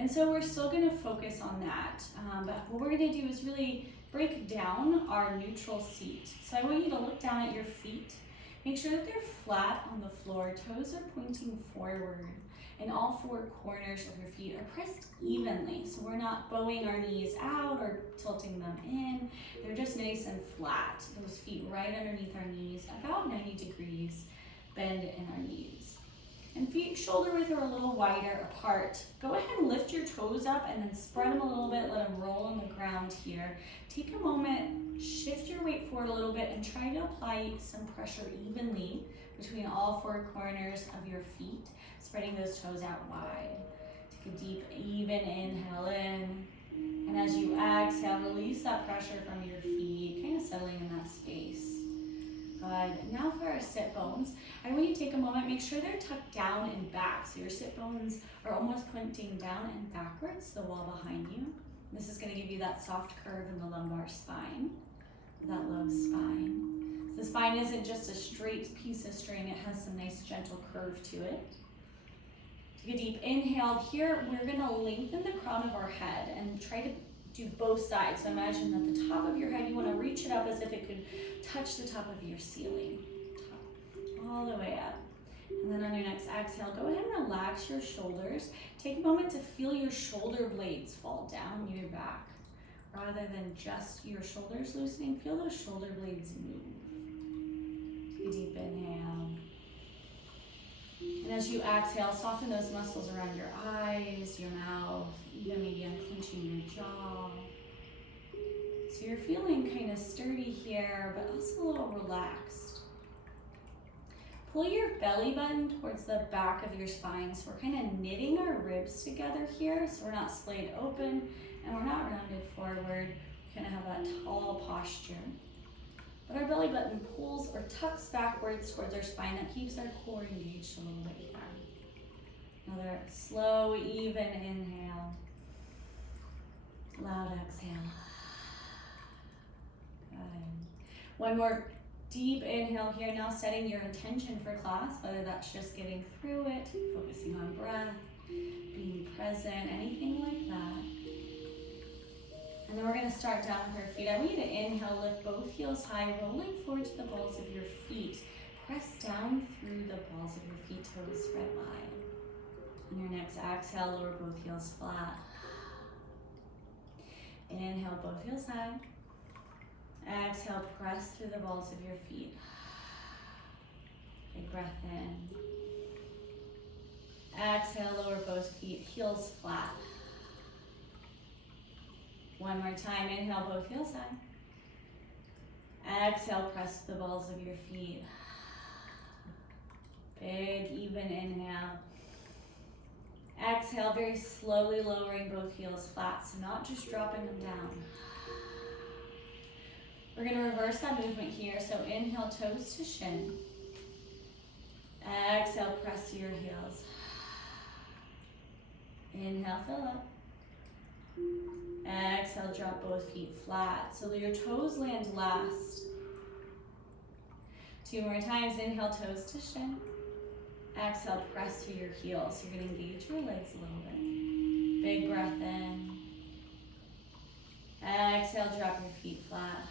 And so we're still gonna focus on that. But what we're gonna do is really break down our neutral seat. So I want you to look down at your feet. Make sure that they're flat on the floor. Toes are pointing forward. And all four corners of your feet are pressed evenly. So we're not bowing our knees out or tilting them in. They're just nice and flat. Those feet right underneath our knees, about 90 degrees bend in our knees. And feet shoulder width are a little wider apart. Go ahead and lift your toes up and then spread them a little bit. Let them roll on the ground here. Take a moment, shift your weight forward a little bit and try to apply some pressure evenly between all four corners of your feet, spreading those toes out wide. Take a deep, even inhale in. And as you exhale, release that pressure from your feet, kind of settling in that space. Good. Now for our sit bones, I want you to take a moment, make sure they're tucked down and back. So your sit bones are almost pointing down and backwards to the wall behind you. This is going to give you that soft curve in the lumbar spine, that low spine. So the spine isn't just a straight piece of string, it has some nice gentle curve to it. Take a deep inhale. Here, we're going to lengthen the crown of our head and try to do both sides. So imagine at the top of your head, you want to reach it up as if it could touch the top of your ceiling. All the way up. And then on your next exhale, go ahead and relax your shoulders. Take a moment to feel your shoulder blades fall down your back. Rather than just your shoulders loosening, feel those shoulder blades move. Take a deep inhale. And as you exhale, soften those muscles around your eyes, your mouth, even maybe unclenching your jaw. So you're feeling kind of sturdy here, but also a little relaxed. Pull your belly button towards the back of your spine. So we're kind of knitting our ribs together here, so we're not splayed open and we're not rounded forward. We kind of have that tall posture. But our belly button pulls or tucks backwards towards our spine. That keeps our core engaged a little bit here. Another slow, even inhale. Loud exhale. Good. One more deep inhale here. Now setting your intention for class, whether that's just getting through it, focusing on breath, being present, anything like that. And then we're going to start down with our feet. I want you to inhale, lift both heels high, rolling forward to the balls of your feet. Press down through the balls of your feet, toes spread wide. On your next exhale, lower both heels flat. Inhale, both heels high. Exhale, press through the balls of your feet. Big breath in. Exhale, lower both feet, heels flat. One more time, inhale, both heels high. Exhale, press the balls of your feet. Big, even inhale. Exhale, very slowly lowering both heels flat, so not just dropping them down. We're going to reverse that movement here, so inhale, toes to shin. Exhale, press to your heels. Inhale, fill up. Exhale, drop both feet flat, so your toes land last. Two more times, inhale, toes to shin. Exhale, press through your heels. You're going to engage your legs a little bit. Big breath in. Exhale, drop your feet flat.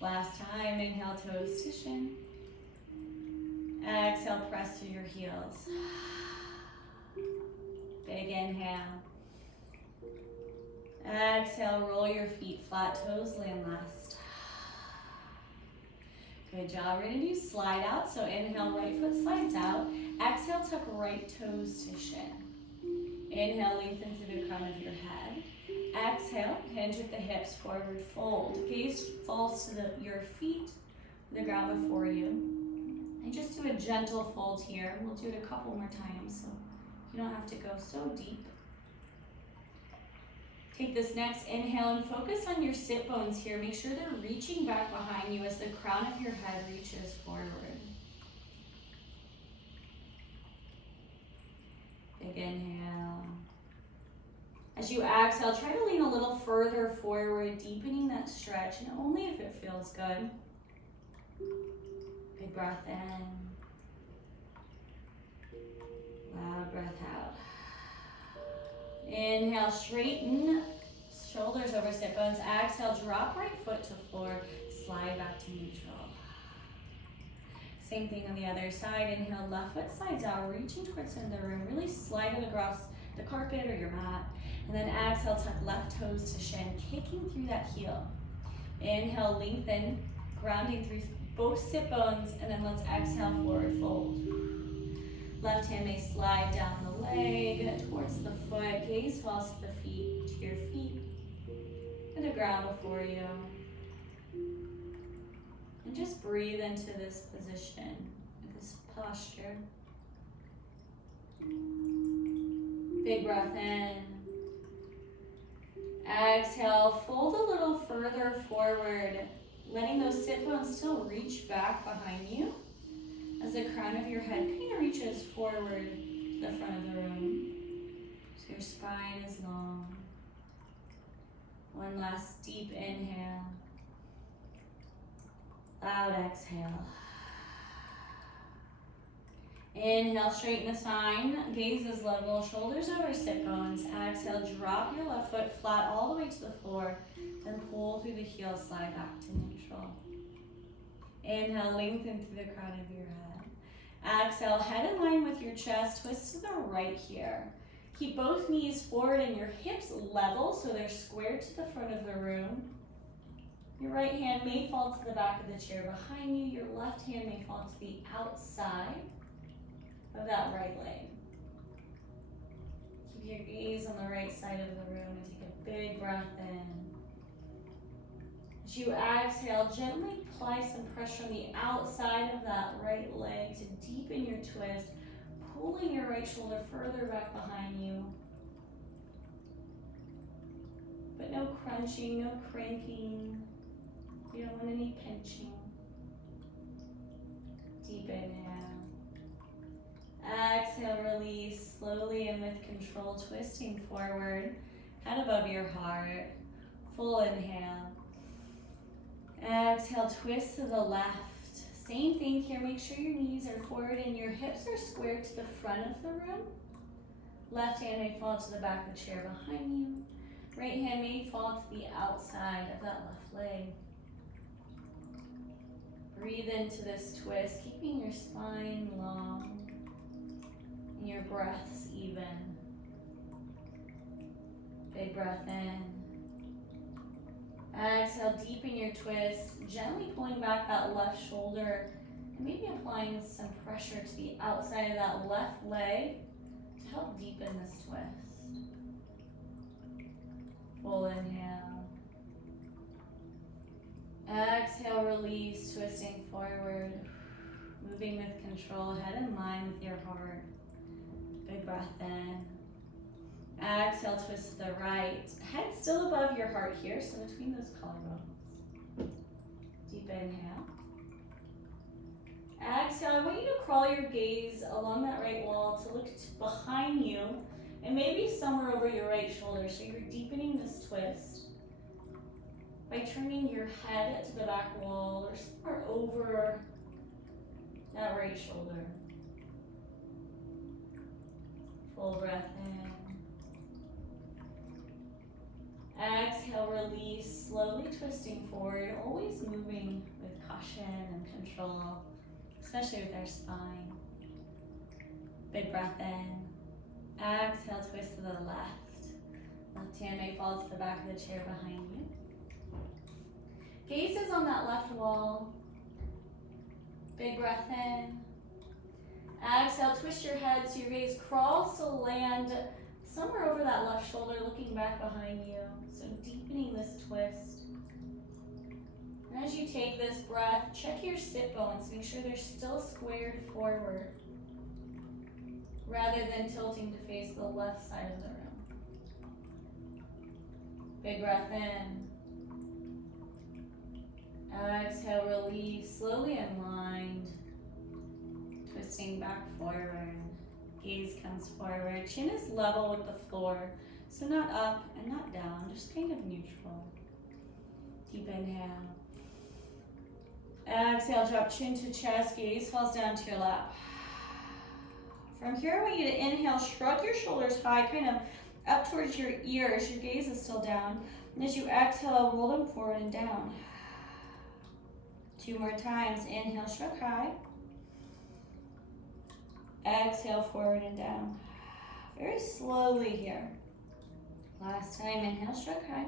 Last time, inhale, toes to shin. Exhale, press through your heels. Big inhale. Exhale, roll your feet flat, toes land last. Good job. We're going to do slide out. So inhale, right foot slides out. Exhale, tuck right toes to shin. Inhale, lengthen through the crown of your head. Exhale, hinge at the hips, forward fold. Gaze falls to your feet, the ground before you. And just do a gentle fold here. We'll do it a couple more times so you don't have to go so deep. Take this next inhale and focus on your sit bones here. Make sure they're reaching back behind you as the crown of your head reaches forward. Big inhale. As you exhale, try to lean a little further forward, deepening that stretch, and only if it feels good. Big breath in. Loud breath out. Inhale, straighten, shoulders over sit bones. Exhale, drop right foot to floor, slide back to neutral. Same thing on the other side. Inhale, left foot slides out, reaching towards the end of the room. Really slide it across the carpet or your mat. And then exhale, tuck left toes to shin, kicking through that heel. Inhale, lengthen, grounding through both sit bones, and then let's exhale, forward fold. Left hand may slide down the leg, towards the foot, gaze falls to the feet, to your feet, and the ground before you. And just breathe into this position, this posture. Big breath in. Exhale, fold a little further forward, letting those sit bones still reach back behind you as the crown of your head kind of reaches forward to the front of the room. So your spine is long. One last deep inhale. Loud exhale. Inhale, straighten the spine, gaze is level, shoulders over sit bones. Exhale, drop your left foot flat all the way to the floor, then pull through the heel, slide back to neutral. Inhale, lengthen through the crown of your head. Exhale, head in line with your chest, twist to the right here. Keep both knees forward and your hips level so they're squared to the front of the room. Your right hand may fall to the back of the chair behind you. Your left hand may fall to the outside of that right leg. Keep your gaze on the right side of the room and take a big breath in. As you exhale, gently apply some pressure on the outside of that right leg to deepen your twist, pulling your right shoulder further back behind you. But no crunching, no cranking. You don't want any pinching. Deep inhale. Exhale, release slowly and with control, twisting forward, head above your heart. Full inhale. Exhale, twist to the left. Same thing here, make sure your knees are forward and your hips are squared to the front of the room. Left hand may fall to the back of the chair behind you. Right hand may fall to the outside of that left leg. Breathe into this twist, keeping your spine long and your breaths even. Big breath in. Exhale, deepen your twist, gently pulling back that left shoulder and maybe applying some pressure to the outside of that left leg to help deepen this twist. Full inhale. Exhale, release, twisting forward, moving with control, head in line with your heart. Big breath in. Exhale, twist to the right. Head still above your heart here, so between those collarbones. Deep inhale. Exhale, I want you to crawl your gaze along that right wall to look behind you and maybe somewhere over your right shoulder, so you're deepening this twist by turning your head to the back wall or somewhere over that right shoulder. Full breath in. Exhale, release, slowly twisting forward, always moving with caution and control, especially with our spine. Big breath in. Exhale, twist to the left. Left hand may fall to the back of the chair behind you. Gaze is on that left wall. Big breath in. Exhale, twist your head so your gaze crawls to land somewhere over that left shoulder, looking back behind you. So deepening this twist. And as you take this breath, check your sit bones. Make sure they're still squared forward rather than tilting to face the left side of the room. Big breath in. Exhale, release, slowly unwind. Twisting back forward. Gaze comes forward. Chin is level with the floor. So not up and not down, just kind of neutral. Deep inhale. Exhale, drop chin to chest, gaze falls down to your lap. From here, I want you to inhale, shrug your shoulders high, kind of up towards your ears. Your gaze is still down. And as you exhale, roll them forward and down. 2 more times. Inhale, shrug high. Exhale, forward and down. Very slowly here. Last time, inhale, shrug high.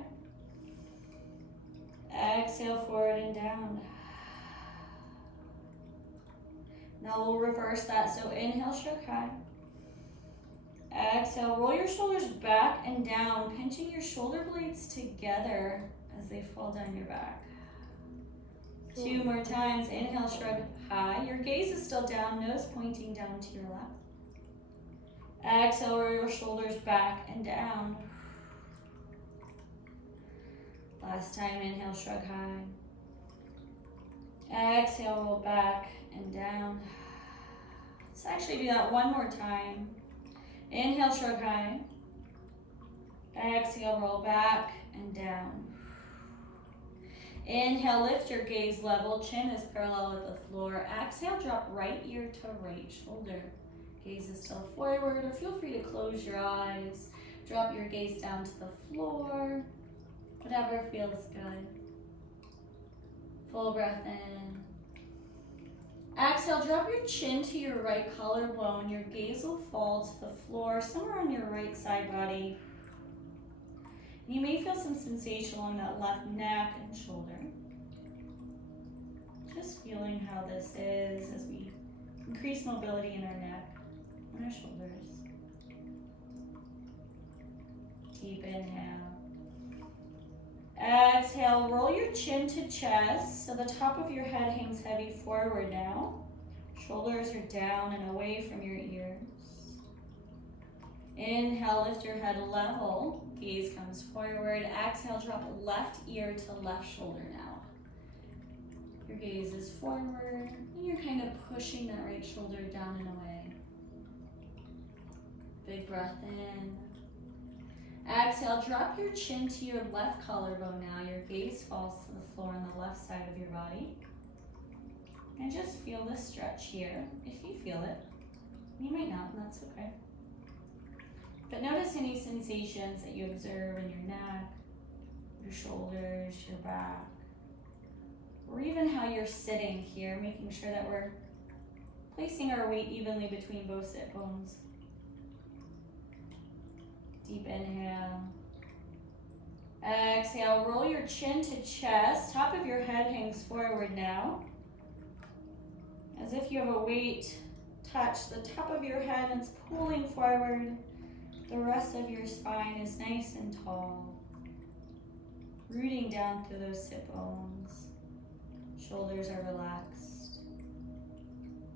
Exhale, forward and down. Now we'll reverse that. So inhale, shrug high. Exhale, roll your shoulders back and down, pinching your shoulder blades together as they fall down your back. 2 more times. Inhale, shrug high. Your gaze is still down, nose pointing down to your left. Exhale, roll your shoulders back and down. Last time, inhale, shrug high. Exhale, roll back and down. Let's actually do that one more time. Inhale, shrug high. Exhale, roll back and down. Inhale, lift your gaze level. Chin is parallel with the floor. Exhale, drop right ear to right shoulder. Gaze is still forward, or feel free to close your eyes. Drop your gaze down to the floor. Whatever feels good. Full breath in. Exhale, drop your chin to your right collarbone. Your gaze will fall to the floor, somewhere on your right side body. You may feel some sensation along that left neck and shoulder. Just feeling how this is as we increase mobility in our neck and our shoulders. Deep inhale. Exhale, roll your chin to chest, so the top of your head hangs heavy forward now. Shoulders are down and away from your ears. Inhale, lift your head level, gaze comes forward. Exhale, drop left ear to left shoulder now. Your gaze is forward, and you're kind of pushing that right shoulder down and away. Big breath in. Exhale, drop your chin to your left collarbone now. Your gaze falls to the floor on the left side of your body. And just feel this stretch here, if you feel it. You might not, and that's okay. But notice any sensations that you observe in your neck, your shoulders, your back, or even how you're sitting here, making sure that we're placing our weight evenly between both sit bones. Deep inhale. Exhale, roll your chin to chest. Top of your head hangs forward now. As if you have a weight touch the top of your head and it's pulling forward. The rest of your spine is nice and tall. Rooting down through those sit bones. Shoulders are relaxed.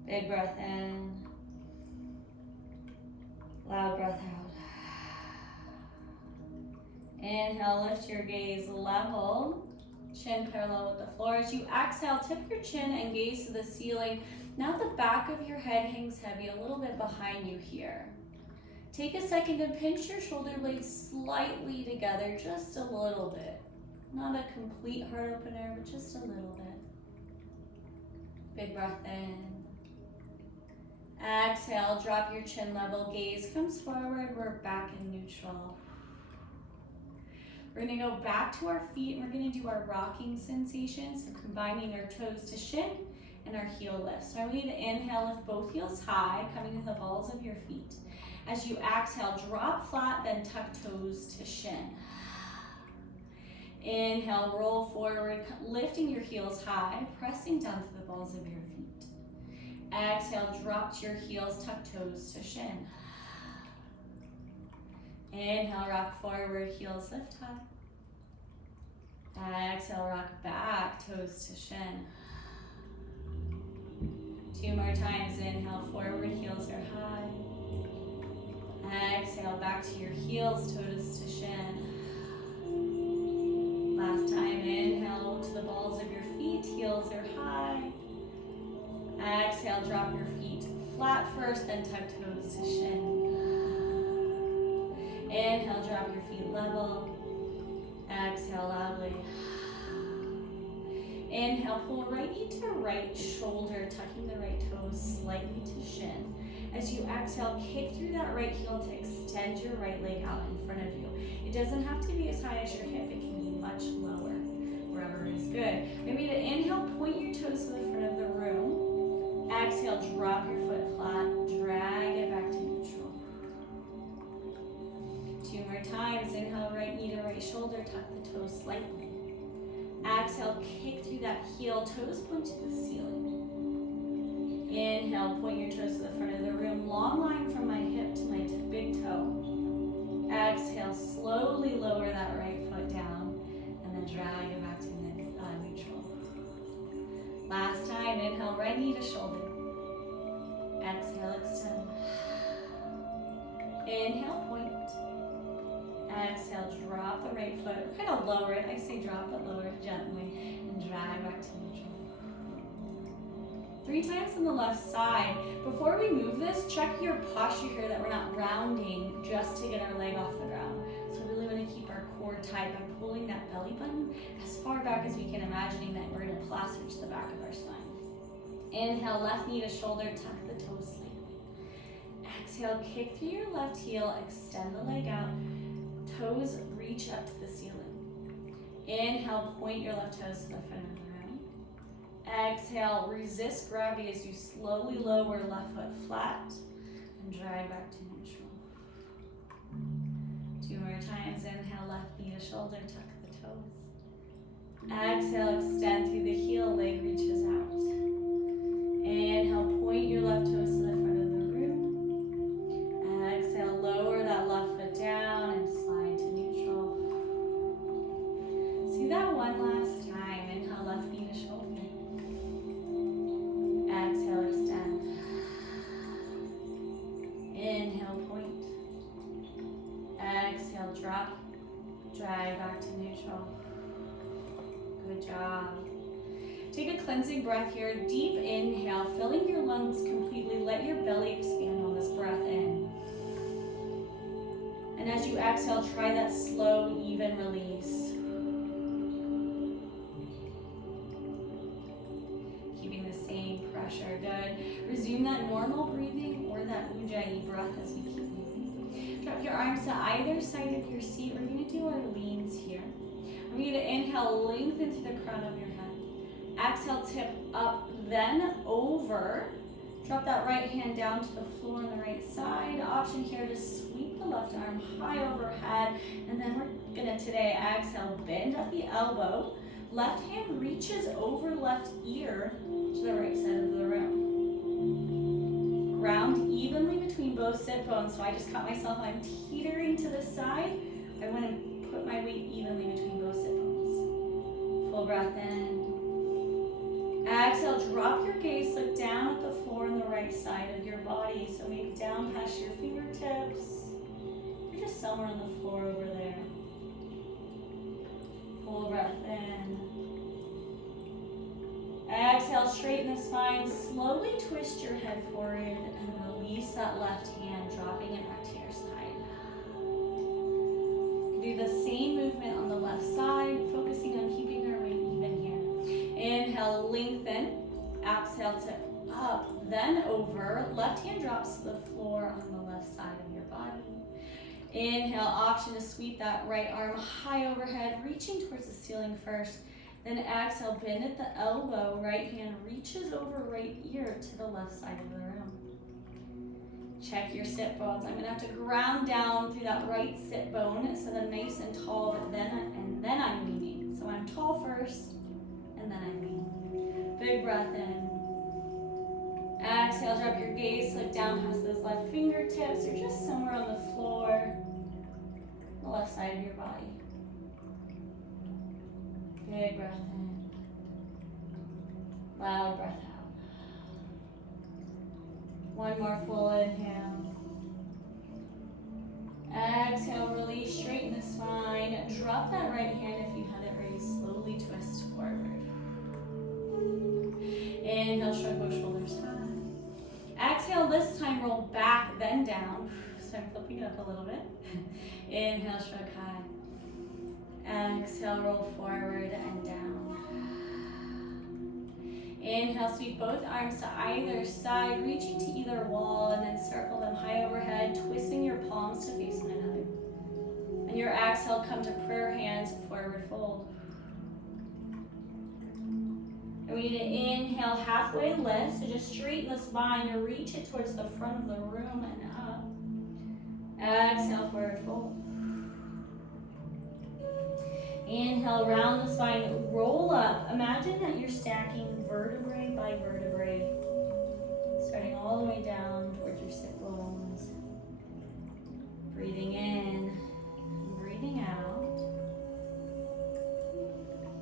Big breath in. Loud breath out. Inhale, lift your gaze level, chin parallel with the floor. As you exhale, tip your chin and gaze to the ceiling. Now the back of your head hangs heavy, a little bit behind you here. Take a second to pinch your shoulder blades slightly together, just a little bit. Not a complete heart opener, but just a little bit. Big breath in. Exhale, drop your chin level, gaze comes forward, we're back in neutral. We're gonna go back to our feet and we're gonna do our rocking sensation. So combining our toes to shin and our heel lift. So I want you to inhale, lift both heels high, coming to the balls of your feet. As you exhale, drop flat, then tuck toes to shin. Inhale, roll forward, lifting your heels high, pressing down to the balls of your feet. Exhale, drop to your heels, tuck toes to shin. Inhale, rock forward, heels lift high. Exhale, rock back, toes to shin. 2 more times. Inhale, forward, heels are high. Exhale, back to your heels, toes to shin. Last time, inhale to the balls of your feet, heels are high. Exhale, drop your feet flat first, then tuck toes to shin. Inhale, drop your feet level. Exhale loudly. Inhale, pull right knee to right shoulder, tucking the right toes slightly to shin. As you exhale, kick through that right heel to extend your right leg out in front of you. It doesn't have to be as high as your hip, it can be much lower, wherever is good. Maybe to inhale, point your toes to the front of the room. Exhale, drop your foot flat, drag it back to neutral. 2 more times. Inhale, right knee to right shoulder, tuck the toes slightly. Exhale, kick through that heel, toes point to the ceiling. Inhale, point your toes to the front of the room, long line from my hip to my big toe. Exhale, slowly lower that right foot down, and then drag it back to neutral. Last time, inhale, right knee to shoulder. Exhale, extend. Inhale, point. Exhale, drop the right foot, kind of lower it. I say drop it, lower it gently, and drag back to neutral. 3 times on the left side. Before we move this, check your posture here that we're not rounding just to get our leg off the ground. So we really want to keep our core tight by pulling that belly button as far back as we can, imagining that we're going to plaster to the back of our spine. Inhale, left knee to shoulder, tuck the toes slightly. Exhale, kick through your left heel, extend the leg out. Toes reach up to the ceiling. Inhale, point your left toes to the front of the room. Exhale, resist gravity as you slowly lower left foot flat and drag back to neutral. 2 more times. Inhale, left knee to shoulder, tuck the toes. Exhale, extend through the heel, leg reaches out. Inhale, point your left toes to the front of the room. Exhale, lower that left foot down and slide to neutral. See that one last time. Inhale, left knee to shoulder. Exhale, extend. Inhale, point. Exhale, drop. Drag back to neutral. Good job. Take a cleansing breath here. Deep inhale, filling your lungs completely. Let your belly expand on this breath in. And as you exhale, try that slow, even release. Keeping the same pressure. Good. Resume that normal breathing or that ujjayi breath as we keep moving. Drop your arms to either side of your seat. We're going to do our leans here. We're going to inhale, lengthen through the crown of your head. Exhale, tip up, then over. Drop that right hand down to the floor on the right side. Option here to sweep the left arm high overhead. And then we're gonna today exhale, bend at the elbow. Left hand reaches over left ear to the right side of the room. Ground evenly between both sit bones. So I just caught myself, I'm teetering to the side. I wanna put my weight evenly between both sit bones. Full breath in. Exhale, drop your gaze, look down at the floor on the right side of your body. So maybe down past your fingertips. You're just somewhere on the floor over there. Full breath in. Exhale, straighten the spine. Slowly twist your head forward and release that left hand, dropping it back to your side. Do the same movement on the left side, focusing on keeping our weight even here. Inhale, lengthen. Exhale, tip up, then over. Left hand drops to the floor on the left side of your body. Inhale, option to sweep that right arm high overhead, reaching towards the ceiling first. Then exhale, bend at the elbow. Right hand reaches over right ear to the left side of the room. Check your sit bones. I'm gonna have to ground down through that right sit bone so that I'm nice and tall, but then I'm leaning. So I'm tall first, and then I lean. Big breath in. Exhale, drop your gaze, look down past those left fingertips. You're just somewhere on the floor, on the left side of your body. Big breath in. Loud breath out. One more full inhale. Exhale, release, straighten the spine. Drop that right hand if you have it raised. Slowly twist forward. Inhale, shrug both shoulders high. Exhale, this time roll back, then down. So I'm flipping it up a little bit. Inhale, shrug high. Exhale, roll forward and down. Inhale, sweep both arms to either side, reaching to either wall, and then circle them high overhead, twisting your palms to face one another. And your exhale, come to prayer hands, forward fold. And we need to inhale, halfway lift, so just straighten the spine and reach it towards the front of the room and up. Exhale, forward fold. Inhale, round the spine, roll up. Imagine that you're stacking vertebrae by vertebrae, starting all the way down towards your sit bones. Breathing in, breathing out.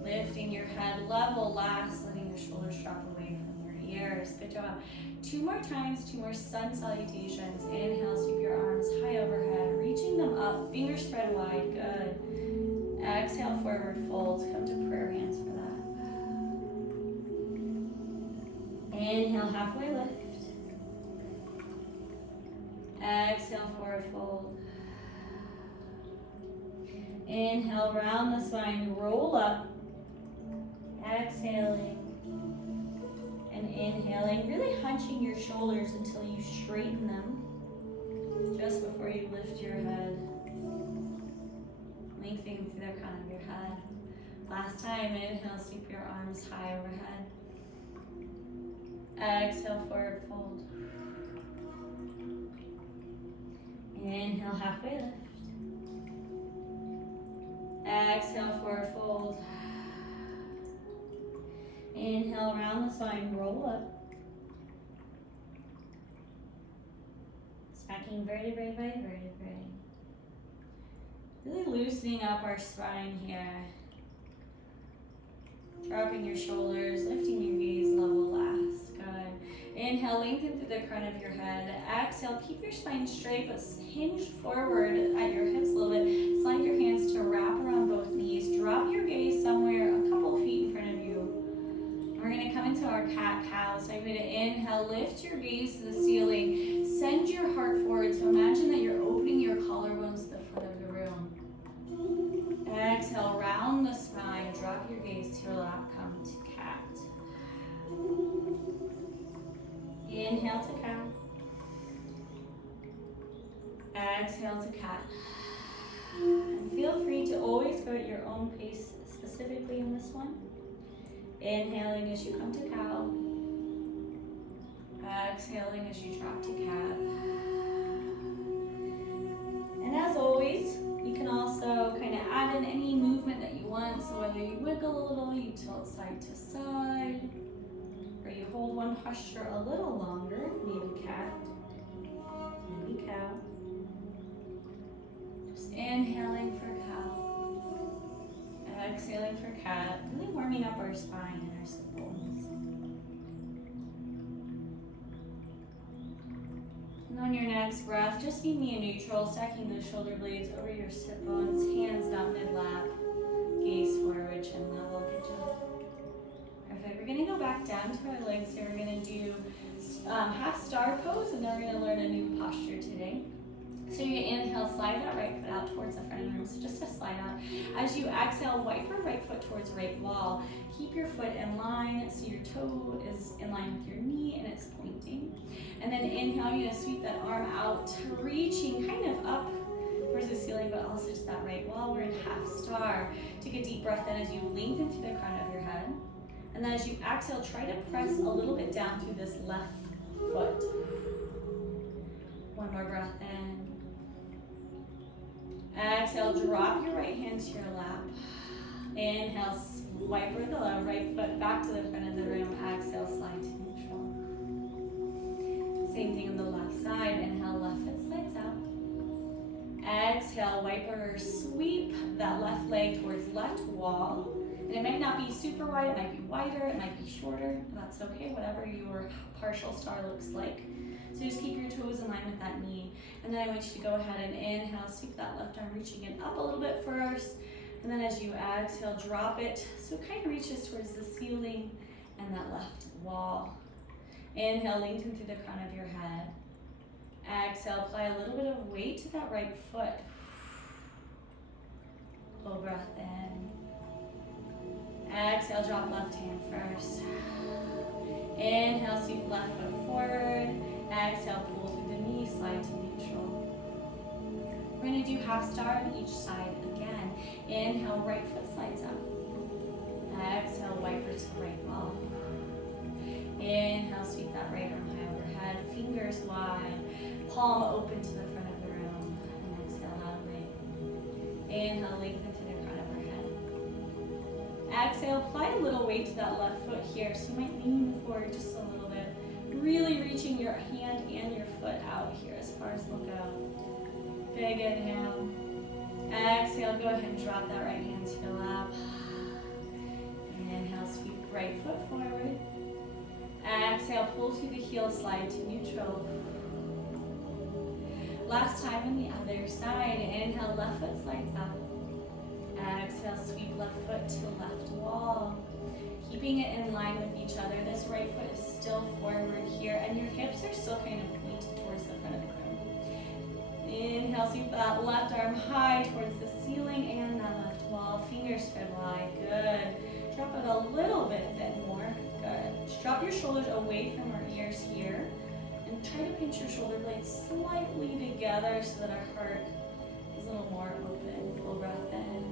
Lifting your head level, last, letting your shoulders drop away from your ears. Good job. 2 more times, 2 more sun salutations. Inhale, sweep your arms high overhead, reaching them up, fingers spread wide. Good. Exhale, forward folds. Come to prayer hands for that. Inhale, halfway lift. Exhale, forward fold. Inhale, round the spine, roll up. Exhaling and inhaling, really hunching your shoulders until you straighten them just before you lift your head. Lengthening through the crown of your head. Last time, inhale, sweep your arms high overhead. Exhale, forward fold. Inhale, halfway lift. Exhale, forward fold. Inhale, round the spine, roll up. Stacking vertebrae by vertebrae. Really loosening up our spine here. Dropping your shoulders, lifting your gaze level last. Good. Inhale, lengthen through the crown of your head. Exhale, keep your spine straight but hinge forward at your hips a little bit. Slide your hands to wrap around both knees. Drop your gaze somewhere a couple feet in front of you. We're going to come into our cat-cow. So I'm going to inhale, lift your gaze to the ceiling. Send your heart forward. So imagine that you're opening your collarbones to the front of the room. Exhale, round the spine. Drop your gaze to your lap. Come to cat. Inhale to cow. Exhale to cat. And feel free to always go at your own pace, specifically in this one. Inhaling as you come to cow. Exhaling as you drop to cat. And as always, you can also kind of add in any movement that you want. So whether you wiggle a little, you tilt side to side, or you hold one posture a little longer, maybe cat, maybe cow. Just inhaling for cow. Exhaling for cat, really warming up our spine and our sit bones. And on your next breath, just meet me in neutral, stacking those shoulder blades over your sit bones, hands down mid-lap, gaze forward, chin level. Good job. Perfect. We're going to go back down to our legs here. We're going to do half star pose, and then we're going to learn a new posture today. So you inhale, slide that right foot out towards the front of the room, so just a slide out. As you exhale, wipe your right foot towards right wall. Keep your foot in line so your toe is in line with your knee and it's pointing. And then inhale, you're going to sweep that arm out, reaching kind of up towards the ceiling, but also to that right wall. We're in half star. Take a deep breath in as you lengthen through the crown of your head. And then as you exhale, try to press a little bit down through this left foot. One more breath in. Exhale, drop your right hand to your lap. Inhale, wipe the right foot back to the front of the room. Exhale, slide to neutral. Same thing on the left side. Inhale, left foot slides out. Exhale, wiper, sweep that left leg towards left wall. And it might not be super wide, it might be wider, it might be shorter. That's okay, whatever your partial star looks like. So just keep your toes in line with that knee. And then I want you to go ahead and inhale, sweep that left arm, reaching it up a little bit first. And then as you exhale, drop it. So it kind of reaches towards the ceiling and that left wall. Inhale, lengthen through the crown of your head. Exhale, apply a little bit of weight to that right foot. Full breath in. Exhale, drop left hand first. Inhale, sweep left foot forward. Exhale, pull through the knee, slide to neutral. We're going to do half star on each side again. Inhale, right foot slides up. Exhale, wiper to right wall. Inhale, sweep that right arm high overhead. Fingers wide. Palm open to the front of the room. And exhale loudly. Inhale, lengthen to the crown of our head. Exhale, apply a little weight to that left foot here. So you might lean forward just a little bit. Really reaching your hand and your foot out here as far as they'll go. Big inhale. Exhale, go ahead and drop that right hand to your lap. Inhale, sweep right foot forward. Exhale, pull through the heel, slide to neutral. Last time on the other side. Inhale, left foot slides up. Exhale, sweep left foot to left wall. Keeping it in line with each other. This right foot is still forward here, and your hips are still kind of pointed towards the front of the room. Inhale, sweep that left arm high towards the ceiling and that left wall. Fingers spread wide. Good. Drop it a little bit more. Good. Just drop your shoulders away from our ears here. And try to pinch your shoulder blades slightly together so that our heart is a little more open. Full breath in.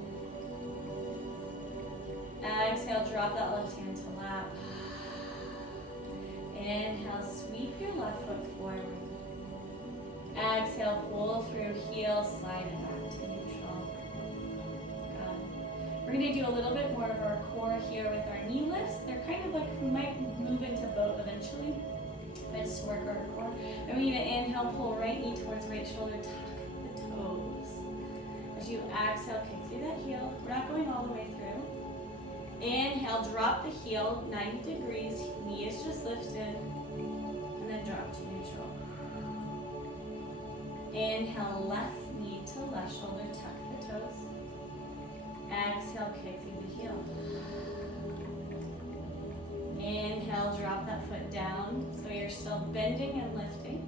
Exhale, drop that left hand to lap. Inhale, sweep your left foot forward. Exhale, pull through, heel, slide it back to neutral. Good. We're going to do a little bit more of our core here with our knee lifts. They're kind of like, we might move into boat eventually. But just to work our core. Then we need to inhale, pull right knee towards right shoulder, tuck the toes. As you exhale, kick through that heel. We're not going all the way through. Inhale, drop the heel 90 degrees, knee is just lifted, and then drop to neutral. Inhale, left knee to left shoulder, tuck the toes. Exhale, kick through the heel. Inhale, drop that foot down, so you're still bending and lifting.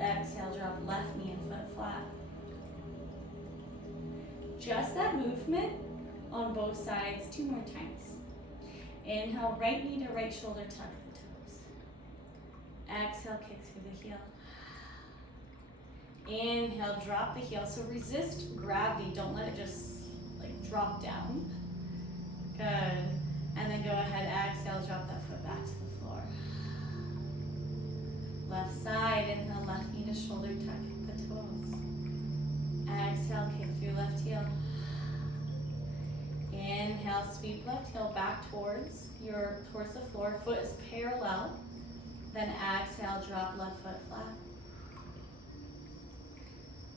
Exhale, drop left knee and foot flat. Just that movement on both sides, 2 more times. Inhale, right knee to right shoulder, tuck the toes. Exhale, kick through the heel. Inhale, drop the heel. So resist gravity, don't let it just like drop down. Good. And then go ahead, exhale, drop that foot back to the floor. Left side, inhale, left knee to shoulder, tuck the toes. Exhale, kick through left heel. Inhale, sweep left heel back towards the floor. Foot is parallel. Then exhale, drop left foot flat.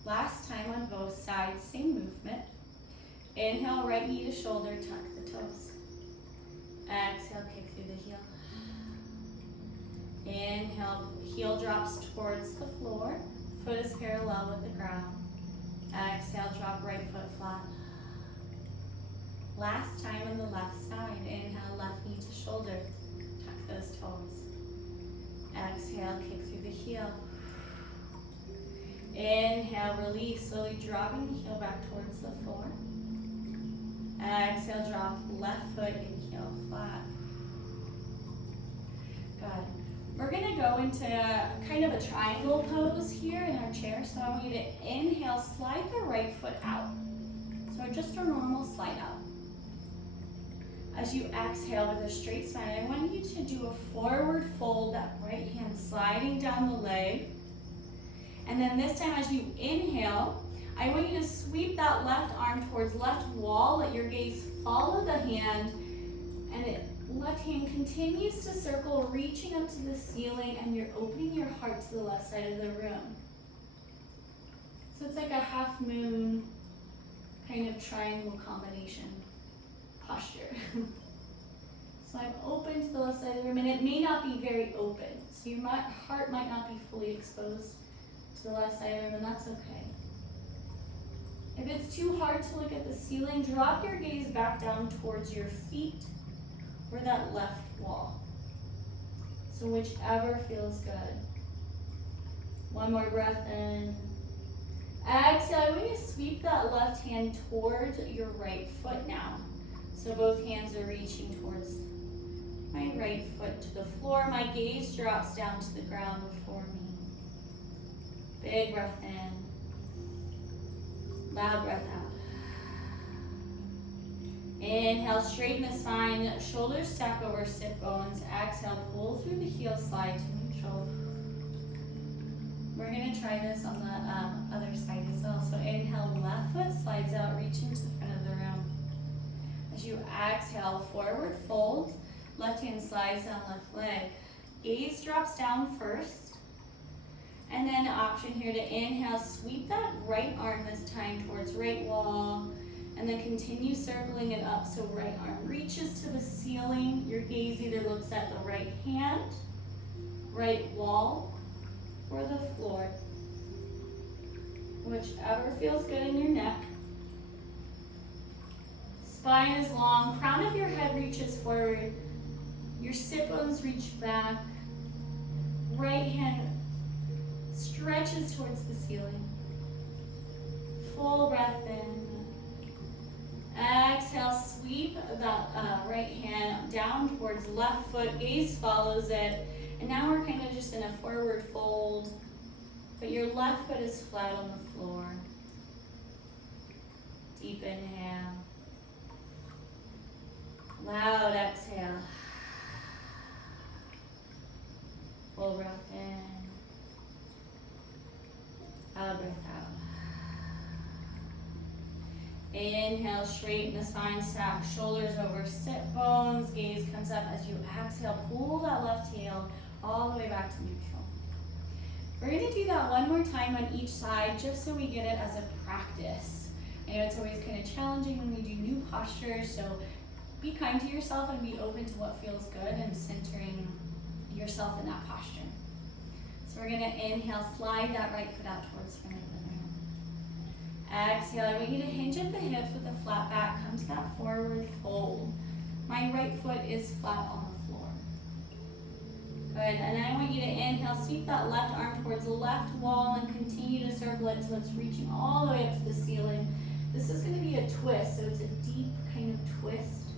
Last time on both sides, same movement. Inhale, right knee to shoulder, tuck the toes. Exhale, kick through the heel. Inhale, heel drops towards the floor. Foot is parallel with the ground. Exhale, drop right foot flat. Last time on the left side, inhale, left knee to shoulder, tuck those toes. Exhale, kick through the heel. Inhale, release, slowly dropping the heel back towards the floor. Exhale, drop left foot and heel flat. Good. We're gonna go into kind of a triangle pose here in our chair. So I want you to inhale, slide the right foot out. So just a normal slide out. As you exhale with a straight spine, I want you to do a forward fold, that right hand sliding down the leg. And then this time as you inhale, I want you to sweep that left arm towards left wall. Let your gaze follow the hand, and the left hand continues to circle, reaching up to the ceiling, and you're opening your heart to the left side of the room. So it's like a half moon kind of triangle combination posture. So I'm open to the left side of the room, and it may not be very open. So your heart might not be fully exposed to the left side of the room, and that's okay. If it's too hard to look at the ceiling, drop your gaze back down towards your feet or that left wall. So whichever feels good. One more breath in. Exhale, I want you to sweep that left hand towards your right foot now. So both hands are reaching towards my right foot to the floor. My gaze drops down to the ground before me. Big breath in. Loud breath out. Inhale, straighten the spine, shoulders stack over sit bones. Exhale, pull through the heel, slide to neutral. We're gonna try this on the other side as well. So inhale, left foot slides out, reaching to the front of the room. As you exhale, forward fold, left hand slides down left leg. Gaze drops down first. And then option here to inhale, sweep that right arm this time towards right wall. And then continue circling it up so right arm reaches to the ceiling. Your gaze either looks at the right hand, right wall, or the floor. Whichever feels good in your neck. Spine is long, crown of your head reaches forward. Your sit bones reach back. Right hand stretches towards the ceiling. Full breath in. Exhale, sweep that right hand down towards left foot, gaze follows it. And now we're kind of just in a forward fold, but your left foot is flat on the floor. Deep inhale. Loud exhale. Full breath in. Loud breath out. Inhale, straighten the spine, stack shoulders over sit bones. Gaze comes up as you exhale. Pull that left heel all the way back to neutral. We're going to do that one more time on each side just so we get it as a practice. I know it's always kind of challenging when we do new postures, so be kind to yourself and be open to what feels good and centering yourself in that posture. So we're going to inhale, slide that right foot out towards front of the room. Exhale, I want you to hinge at the hips with a flat back. Come to that forward fold. My right foot is flat on the floor. Good, and then I want you to inhale, sweep that left arm towards the left wall and continue to circle it until it's reaching all the way up to the ceiling. This is going to be a twist, so it's a deep kind of twist.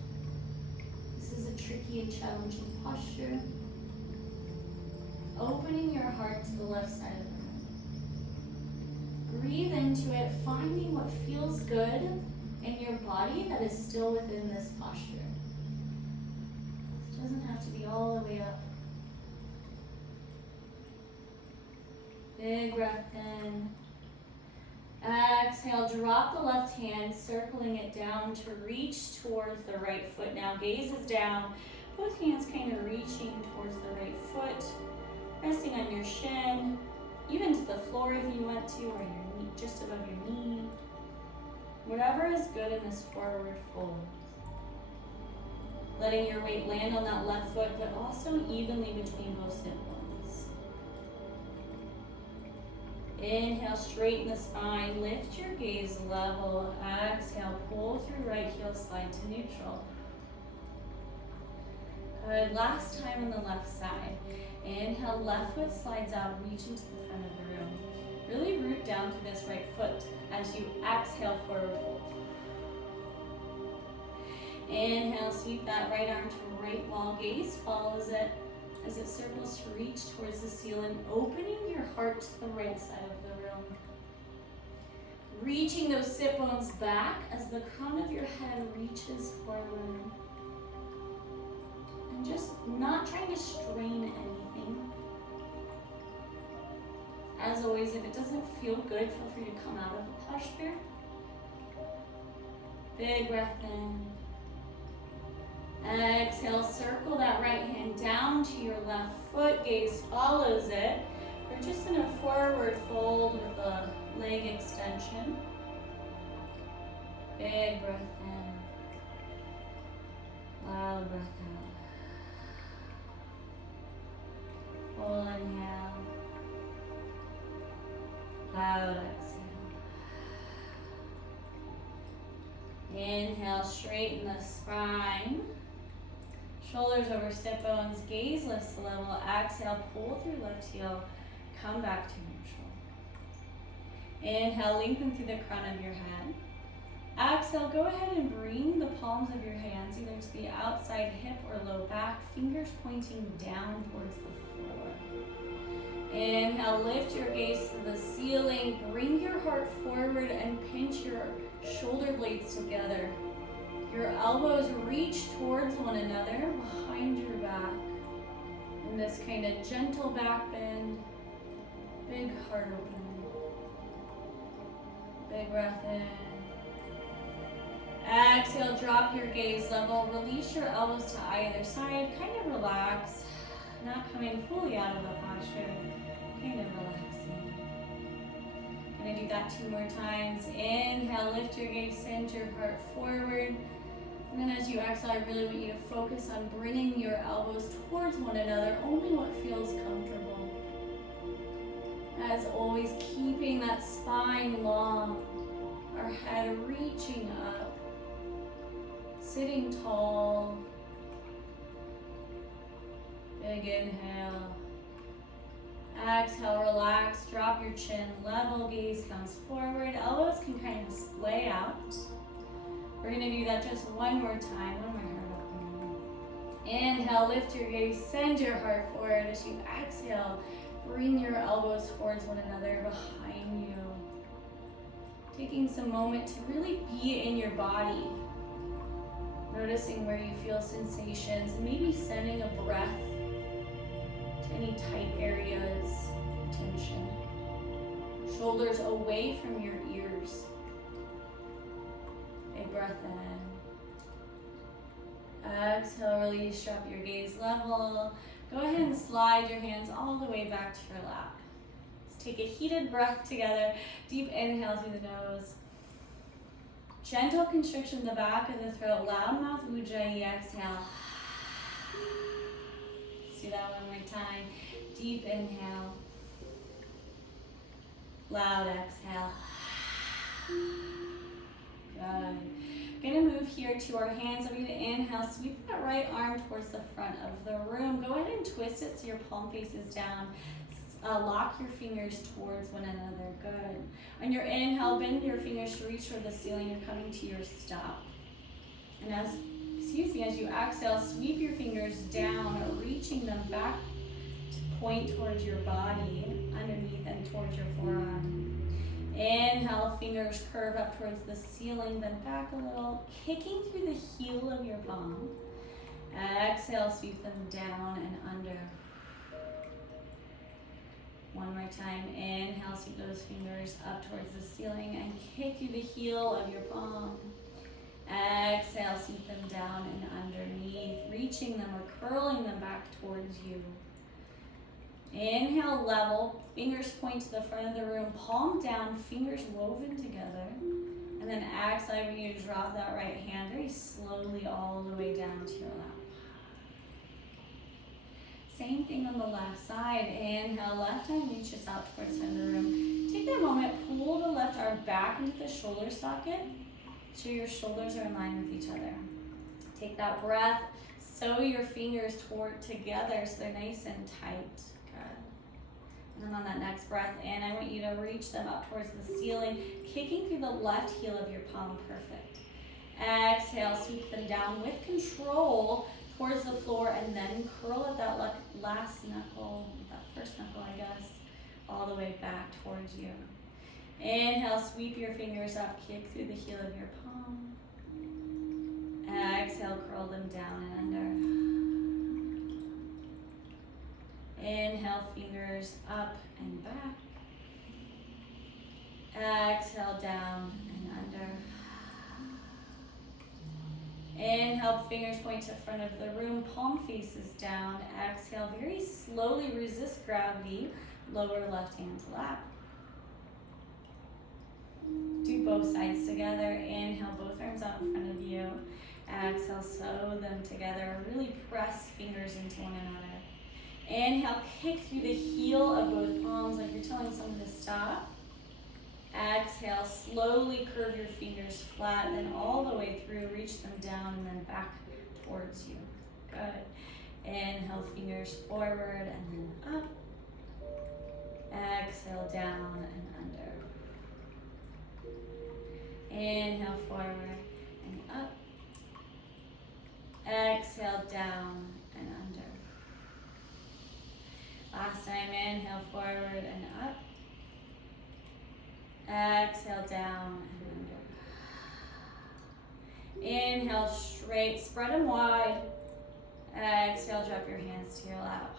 This is a tricky and challenging posture. Opening your heart to the left side of the room. Breathe into it, finding what feels good in your body that is still within this posture. It doesn't have to be all the way up. Big breath in. Exhale, drop the left hand, circling it down to reach towards the right foot. Now gaze is down, both hands kind of reaching towards the right foot, resting on your shin, even to the floor if you want to, or your knee, just above your knee. Whatever is good in this forward fold. Letting your weight land on that left foot, but also evenly between both sit bones. Inhale, straighten the spine, lift your gaze level. Exhale, pull through right heel, slide to neutral. Good, last time on the left side. Inhale, left foot slides out, reaching to the front of the room. Really root down through this right foot as you exhale, forward fold. Inhale, sweep that right arm to right wall, gaze follows it as it circles to reach towards the ceiling, opening your heart to the right side of the room. Reaching those sit bones back as the crown of your head reaches forward. And just not trying to strain anything. As always, if it doesn't feel good, feel free to come out of the posture. Big breath in. Exhale, circle that right hand down to your left foot, gaze follows it. We're just in a forward fold with a leg extension. Big breath in. Loud breath out. Full inhale. Loud exhale. Inhale, straighten the spine. Shoulders over sit bones, gaze lifts the level. Exhale, pull through left heel, come back to neutral. Inhale, lengthen through the crown of your head. Exhale, go ahead and bring the palms of your hands either to the outside hip or low back, fingers pointing down towards the floor. Inhale, lift your gaze to the ceiling, bring your heart forward and pinch your shoulder blades together. Your elbows reach towards one another behind your back. In this kind of gentle back bend, big heart opening. Big breath in. Exhale, drop your gaze level, release your elbows to either side, kind of relax, not coming fully out of the posture, kind of relaxing. Gonna do that 2 more times. Inhale, lift your gaze, send your heart forward. And then as you exhale, I really want you to focus on bringing your elbows towards one another, only what feels comfortable. As always, keeping that spine long, our head reaching up. Sitting tall. Big inhale. Exhale, relax, drop your chin, level, gaze comes forward. Elbows can kind of splay out. We're gonna do that just 1 more time, 1 more heart opening. Inhale, lift your gaze, send your heart forward. As you exhale, bring your elbows towards one another behind you. Taking some moment to really be in your body. Noticing where you feel sensations, and maybe sending a breath to any tight areas, tension. Shoulders away from your ears. Big breath in. Exhale, release, drop your gaze level. Go ahead and slide your hands all the way back to your lap. Let's take a heated breath together. Deep inhale through the nose. Gentle constriction in the back of the throat, loud mouth ujjayi, exhale. Let's do that 1 more time. Deep inhale. Loud exhale. Good. Gonna move here to our hands. I'm gonna inhale, sweep that right arm towards the front of the room. Go ahead and twist it so your palm faces down. Lock your fingers towards one another. Good. On your inhale, bend your fingers to reach for the ceiling. You're coming to your stop. And as you exhale, sweep your fingers down, reaching them back to point towards your body, underneath and towards your forearm. Inhale, fingers curve up towards the ceiling, then back a little, kicking through the heel of your palm. Exhale, sweep them down and under. 1 more time. Inhale, sweep those fingers up towards the ceiling and kick through the heel of your palm. Exhale, sweep them down and underneath, reaching them or curling them back towards you. Inhale, level, fingers point to the front of the room, palm down, fingers woven together. And then exhale, I want you to drop that right hand very slowly all the way down to your lap. Same thing on the left side. Inhale, left arm reaches out towards the end of the room. Take that moment, pull the left arm back into the shoulder socket so your shoulders are in line with each other. Take that breath, sew your fingers together so they're nice and tight. Good. And then on that next breath in, I want you to reach them up towards the ceiling, kicking through the left heel of your palm. Perfect. Exhale, sweep them down with control towards the floor, and then curl at that last knuckle, that first knuckle, I guess, all the way back towards you. Inhale, sweep your fingers up, kick through the heel of your palm. Exhale, curl them down and under. Inhale, fingers up and back. Exhale, down and under. Inhale, fingers point to front of the room, palm faces down. Exhale, very slowly resist gravity. Lower left hand to lap. Do both sides together. Inhale, both arms out in front of you. Exhale, sew them together. Really press fingers into one another. Inhale, kick through the heel of both palms like you're telling someone to stop. Exhale, slowly curve your fingers flat, then all the way through, reach them down and then back towards you. Good. Inhale, fingers forward and then up. Exhale, down and under. Inhale forward and up. Exhale down and under. Last time, inhale forward and up. Exhale down and under. Inhale straight, spread them wide. Exhale, drop your hands to your lap.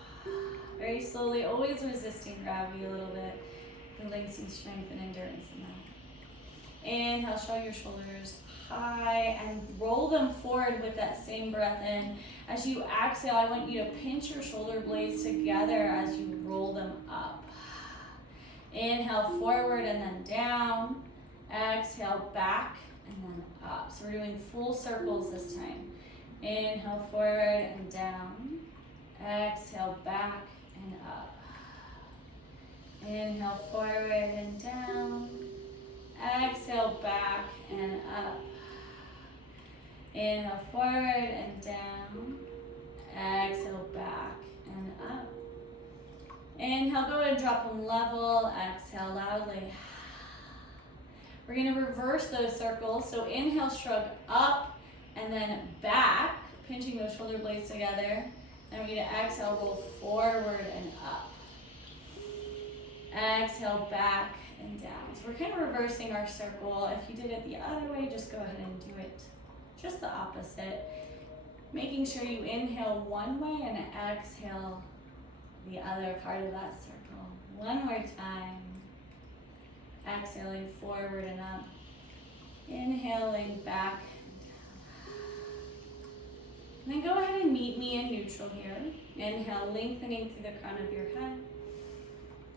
Very slowly, always resisting gravity a little bit. Building some strength and endurance in that. Inhale, show your shoulders high and roll them forward with that same breath in. As you exhale, I want you to pinch your shoulder blades together as you roll them up. Inhale forward and then down. Exhale back and then up. So we're doing full circles this time. Inhale forward and down. Exhale back and up. Inhale forward and down. Exhale back and up. Inhale forward and down. Exhale back and up. Inhale, go ahead and drop them level. Exhale loudly. We're going to reverse those circles. So inhale, shrug up and then back, pinching those shoulder blades together. Then we're going to exhale, roll forward and up. Exhale, back and down. So we're kind of reversing our circle. If you did it the other way, just go ahead and do it just the opposite. Making sure you inhale one way and exhale the other part of that circle. One more time. Exhaling forward and up. Inhaling back and down. And then go ahead and meet me in neutral here. Inhale, lengthening through the crown of your head.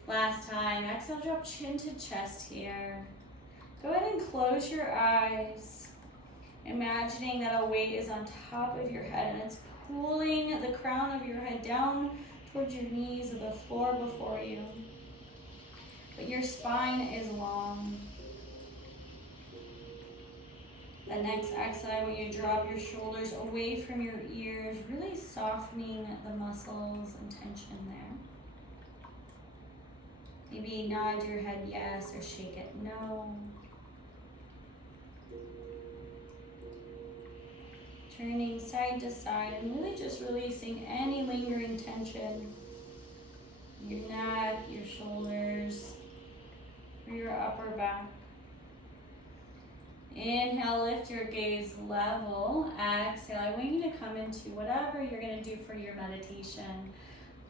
Last time, exhale, drop chin to chest here. Go ahead and close your eyes, imagining that a weight is on top of your head and it's pulling the crown of your head down towards your knees or the floor before you. But your spine is long. The next exhale, I want you to drop your shoulders away from your ears, really softening the muscles and tension there. Maybe nod your head yes or shake it no. Turning side to side and really just releasing any lingering tension. Your neck, your shoulders, or your upper back. Inhale, lift your gaze level. Exhale, I want you to come into whatever you're going to do for your meditation.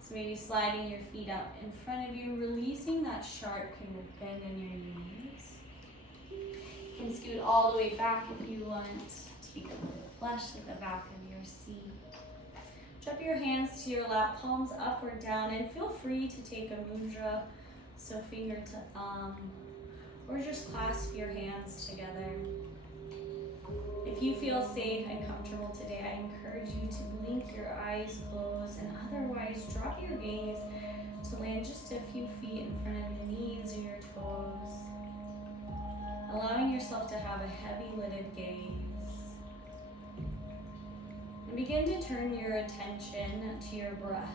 So maybe sliding your feet up in front of you, releasing that sharp kind of bend in your knees. You can scoot all the way back if you want. Take a little flush at the back of your seat. Drop your hands to your lap, palms up or down, and feel free to take a mudra, so finger to thumb, or just clasp your hands together. If you feel safe and comfortable today, I encourage you to blink your eyes closed and otherwise drop your gaze to land just a few feet in front of your knees or your toes, allowing yourself to have a heavy lidded gaze. And begin to turn your attention to your breath.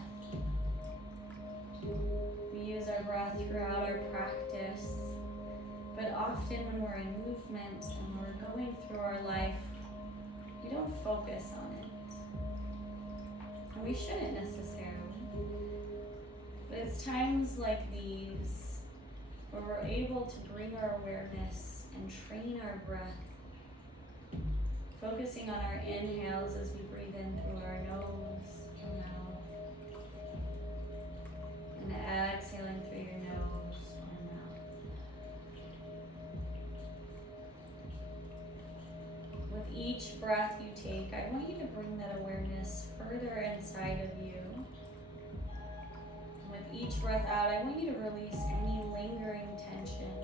We use our breath throughout our practice, but often when we're in movement and we're going through our life, we don't focus on it. And we shouldn't necessarily. But it's times like these where we're able to bring our awareness and train our breath, focusing on our inhales as we breathe in through our nose or mouth, and exhaling through your nose or mouth. With each breath you take, I want you to bring that awareness further inside of you. And with each breath out, I want you to release any lingering tension,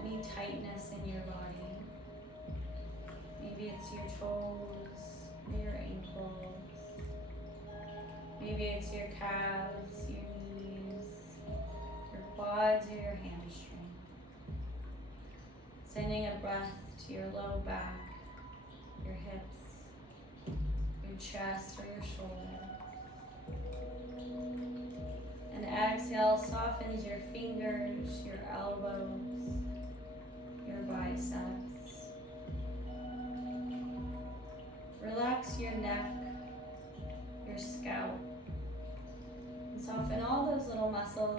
any tightness in your body. Maybe it's your toes or your ankles. Maybe it's your calves, your knees, your quads, or your hamstring. Sending a breath to your low back, your hips, your chest, or your shoulder. And exhale softens your fingers, your elbows, your biceps.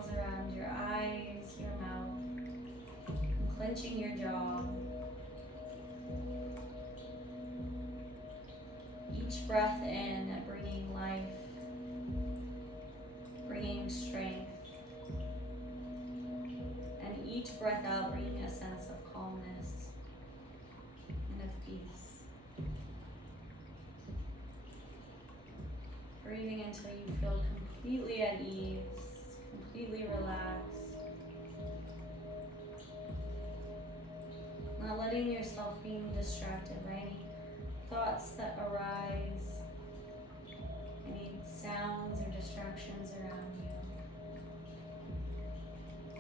muscles around your eyes, your mouth, and clenching your jaw. Each breath in, bringing life, bringing strength. And each breath out, bringing a sense of calmness and of peace. Breathing until you feel completely at ease, completely relaxed. Not letting yourself being distracted by any thoughts that arise, any sounds or distractions around you.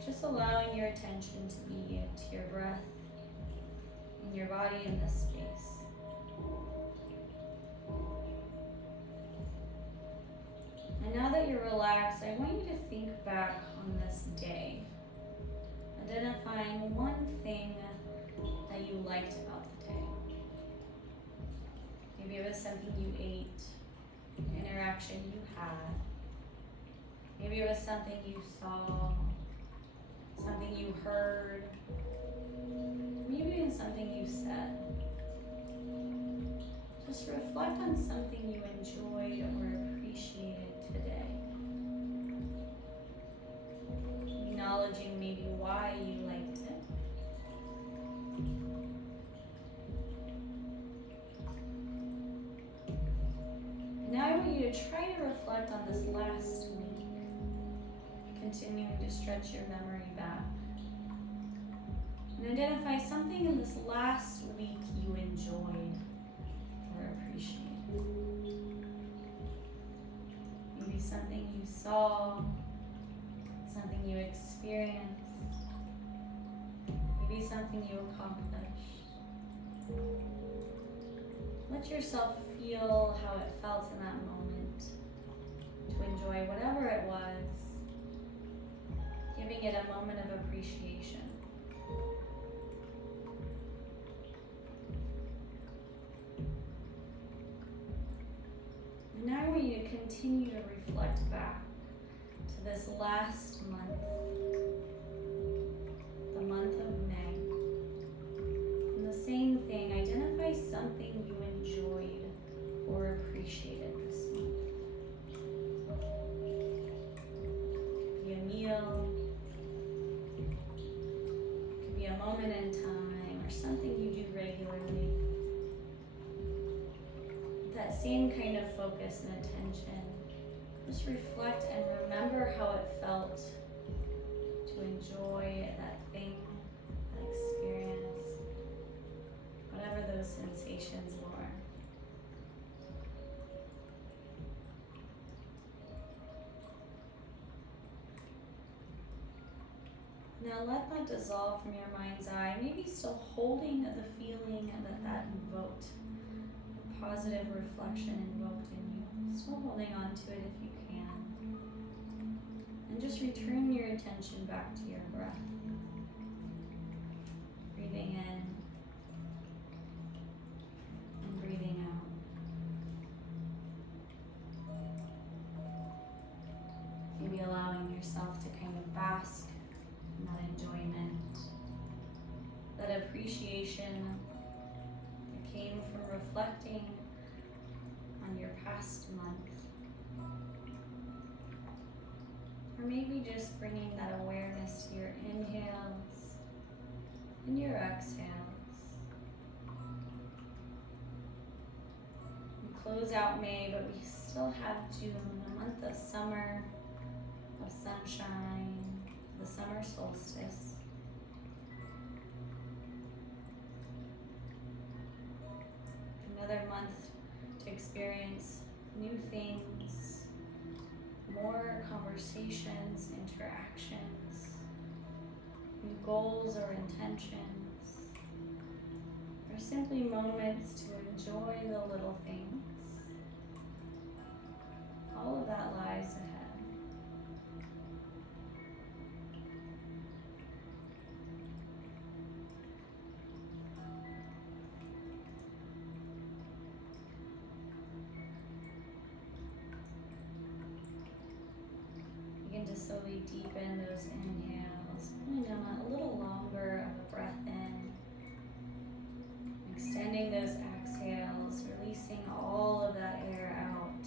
Just allowing your attention to be to your breath and your body in this space. And now that you're relaxed, I want you to think back on this day, identifying one thing that you liked about the day. Maybe it was something you ate, an interaction you had. Maybe it was something you saw, something you heard, maybe even something you said. Just reflect on something you enjoyed or appreciated today. Acknowledging maybe why you liked it. Now I want you to try to reflect on this last week, continuing to stretch your memory back. And identify something in this last week you enjoyed or appreciated. Maybe something you saw, something you experienced, maybe something you accomplished. Let yourself feel how it felt in that moment, to enjoy whatever it was, giving it a moment of appreciation. And now I want you to continue to reflect back to this last month, the month of May. And the same thing, identify something you enjoyed or appreciated this month. Could be a meal, could be a moment in time, or something you do regularly. That same kind of focus and attention. Just reflect and remember how it felt to enjoy that thing, that experience, whatever those sensations were. Now let that dissolve from your mind's eye, maybe still holding the feeling that invoked, the positive reflection invoked in you. Still holding on to it if you can. And just return your attention back to your breath. Breathing in and breathing out. Maybe allowing yourself to kind of bask in that enjoyment, that appreciation that came from reflecting on your past month. Or maybe just bringing that awareness to your inhales and your exhales. We close out May, but we still have June, a month of summer, of sunshine, the summer solstice. Another month to experience new things, more conversations, interactions, new goals or intentions, or simply moments to enjoy the little things. All of that lies ahead. Begin to slowly we deepen those inhales, pulling down a little longer of a breath in, extending those exhales, releasing all of that air out,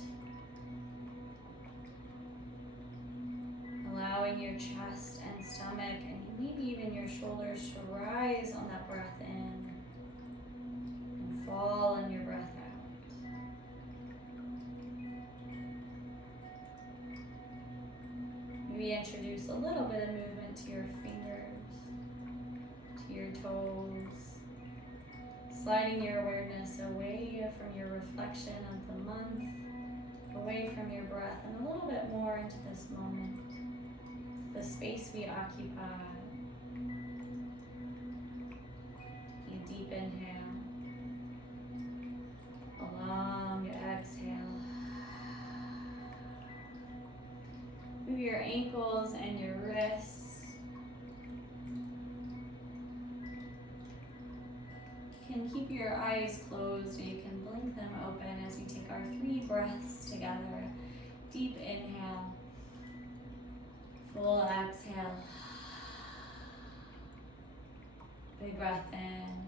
allowing your chest and stomach and maybe even your shoulders to rise on that breath in and fall on your breath out. Maybe introduce a little bit of movement to your fingers, to your toes, sliding your awareness away from your reflection of the month, away from your breath, and a little bit more into this moment, the space we occupy. A deep inhale, a long exhale. Move your ankles and your wrists. You can keep your eyes closed or you can blink them open as we take our 3 breaths together. Deep inhale, full exhale. Big breath in,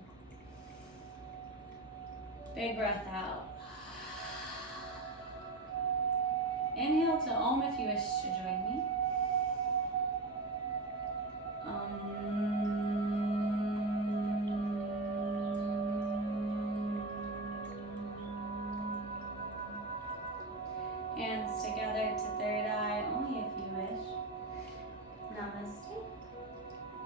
big breath out. Inhale to Om if you wish to join me. Hands together to third eye, only if